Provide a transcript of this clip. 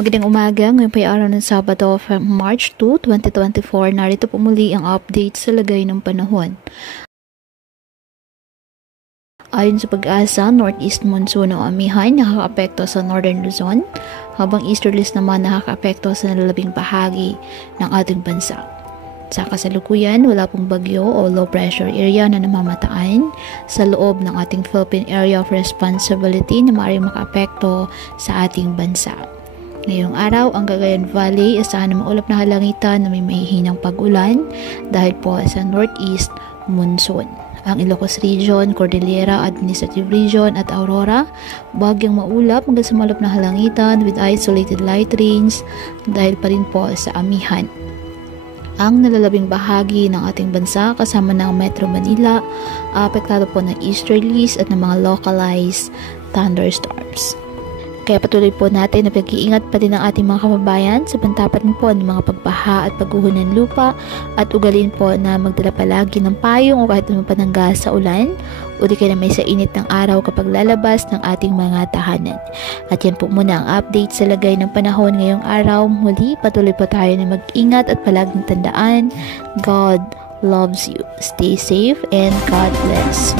Magandang umaga, ngayon po ay araw ng Sabado, March 2, 2024. Narito po muli ang update sa lagay ng panahon. Ayon sa Pag-asa, northeast monsoon o amihan nakakaapekto sa northern Luzon, habang easterlies naman nakakaapekto sa nalalabing bahagi ng ating bansa. Sa kasalukuyan, wala pong bagyo o low pressure area na namamataan sa loob ng ating Philippine Area of Responsibility na maaaring makaapekto sa ating bansa. Ngayong araw, ang Cagayan Valley asahan na maulap na halangitan na may mahihinang pag-ulan dahil po sa northeast monsoon. Ang Ilocos Region, Cordillera Administrative Region at Aurora, bagyang maulap hanggang sa maulap na halangitan with isolated light rains dahil pa rin po sa amihan. Ang nalalabing bahagi ng ating bansa kasama ng Metro Manila, apektado po ng easterlies at ng mga localized thunderstorms. Kaya patuloy po natin na pag-iingat pa din ang ating mga kababayan sa pantapan po ng mga pagbaha at pagguho ng lupa at ugalin po na magdala palagi ng payong o kahit anong panangga sa ulan o di kaya na may sa init ng araw kapag lalabas ng ating mga tahanan. At yan po muna ang update sa lagay ng panahon ngayong araw. Muli, patuloy po tayo na mag-ingat at palaging tandaan, God loves you. Stay safe and God bless.